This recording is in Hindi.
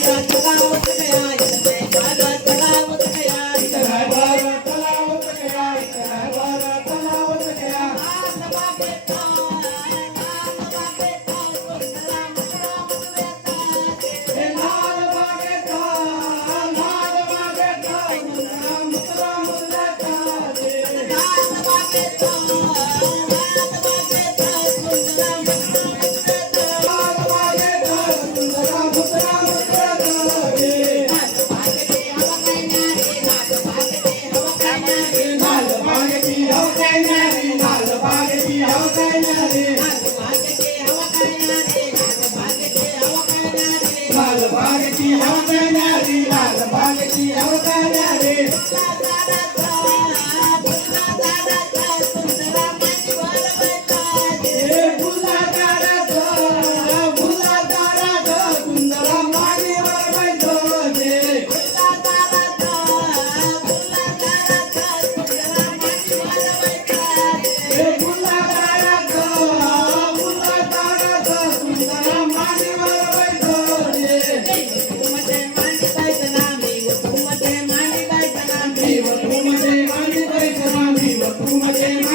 Let's go. ಭಾಗತಿ ಅವತಾರ ಭಾಗತಿ ಅವತಾರ Again,